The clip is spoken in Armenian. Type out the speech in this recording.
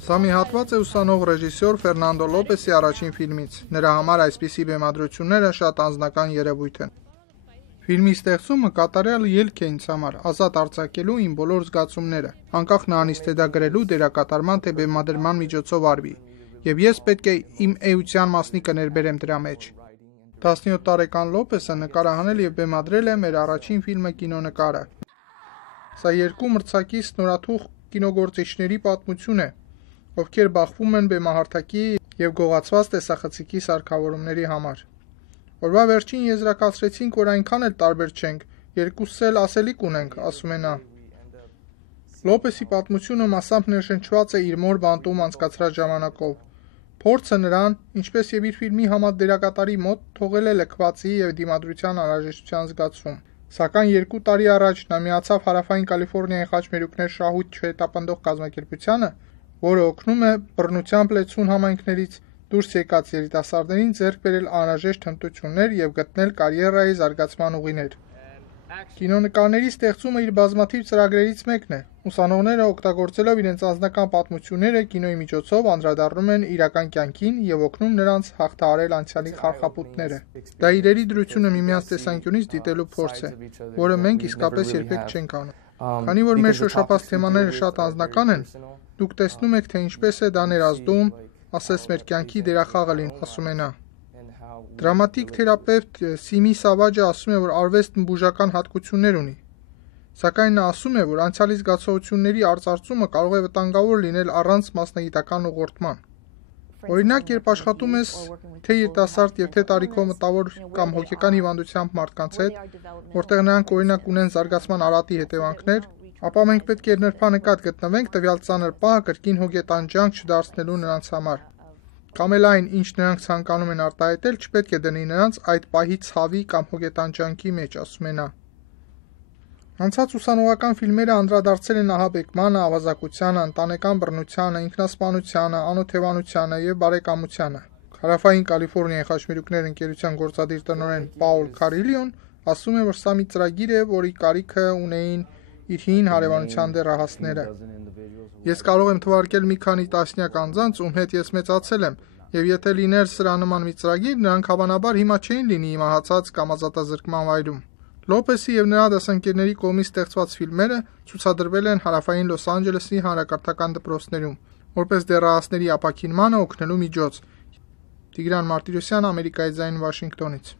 Սա մի հատված է ուսանող ռեժիսոր Ֆերնանդո Լոպեսի առաջին ֆիլմից։ Նրա համար այսպիսի բեմադրությունները շատ անձնական երևույթ են։ Ֆիլմի ստեղծումը կատարյալ ելք է ինձ համար, ազատ արձակելու իմ բոլոր զգացումները, անկախ նրանից թե դա գրելու, դերակատարման թե բեմադրման միջոցով արվի, եւ ես պետք է իմ էության մասնիկը ներբերեմ դրա մեջ։ 17 տարեկան Լոպեսը նկարահանել եւ բեմադրել է մեր առաջին ֆիլմը կինոնկարը։ Սա երկու մրցակից նորաթուխ կինոգործիչների պատմություն է, ովքեր բախվում են բեմահարթակի եւ գողացված տեսախցիկի սարքավորումների համար։ Օրվա վերջին եզրակացրեցինք, որ այնքան էլ տարբեր չենք, երկուսս էլ ասելիք ունենք, ասում է նա։ Լոպեսի պատմությունը մասամբ ներշնչված է իր մոր բանտում անցկացրած ժամանակով։ Փորձը նրան, ինչպես եւ իր ֆիլմի համադերակատարի մոտ, թողել է լքվածի եւ դիմադրության անհրաժեշտության զգացում։ Սակայն 2 տարի առաջ նա միացավ Հարավային Կալիֆոռնիայի խաչմերուկներ շահույթ չհետապնդող կազմակերպությանը, որը օգնում է բռնությամբ լեցուն համայնքներից դուրս եկած երիտասարդներին ձեռք բերել անհրաժեշտ հմտություններ եւ գտնել կարիերայի զարգացման ուղիներ։ Կինոնկարների ստեղծումը իր բազմաթիվ ծրագրերից մեկն է։ Ուսանողները օգտագործելով իրենց անձնական պատմությունները կինոյի միջոցով անդրադառնում են իրական կյանքին եւ օգնում նրանց հաղթահարել անցյալի խարխապուտները։ Դա իրերի դրությունը միմյանց տեսանկյունից դիտելու փորձ է, որը մենք իսկապես երբեք չենք անում։ Քանի որ մեր շոշափած թեմաները շատ անձնական են, դուք տեսնում եք, թե ինչպես է դա ներազդում, ասես մեր կյանքի դերախաղը լինի, ասում է նա։ Դրամատիկ թերապևտ Սիմի Սավաջը ասում է, որ արվեստն բուժական հատկություններ ունի։ Սակայն նա ասում է, որ անցյալի զգացողությունների արծարծումը կարող է վտանգավոր լինել առանց մասնագիտական ուղղորդման։ Օրինակ, երբ աշխատում ես թե երիտասարդ եւ թե տարիքով մտավոր կամ հոգեկան հիվանդությամբ մարդկանց հետ, որտեղ նրանք օրինակ ունեն զարգացման արատի հետևանքներ, ապա մենք պետք է նրբանկատ գտնվենք տվյալ ծանր պահը կրկին հոգետանջանք չդարձնելու նրանց համար։ Կամ էլ այն, ինչ նրանք ցանկանում են արտահայտել, չպետք է դնի նրանց այդ պահի ցավի կամ հոգետանջանքի մեջ, ասում է նա։ Անցած ուսանողական ֆիլմերը անդրադարձել են ահաբեկմանը, ավազակությանը, ընտանեկան բռնությանը, ինքնասպանությանը, անօթևանությանը եւ բարեկամությանը։ Հարավային Կալիֆոռնիայի խաչմերուկներ ընկերության գործադիր տնօրեն Պաուլ Քարիլիոն ասում է, որ սա մի ծրագիր է, որի կարիքը ունեին իր հին հարևանության դեռահասները։ Ես կարող եմ թվարկել մի քանի տասնյակ անձանց, ում հետ ես մեծացել եմ, եւ եթե լիներ սրա նման մի ծրագիր, նրանք հավանաբար հիմա չէին լինի իմահացած կամ ազատազրկման վայրում։ Լոպեսի եւ նրա դասընկերների կողմից ստեղծված ֆիլմերը ցուցադրվել են Հարավային Լոս Անջելեսի հանրակրթական դպրոցներում, որպես դեռահասների ապաքինմանը օգնելու միջոց։ Տիգրան Մարտիրոսյան, Ամերիկայի ձայն, Վաշինգտոնից։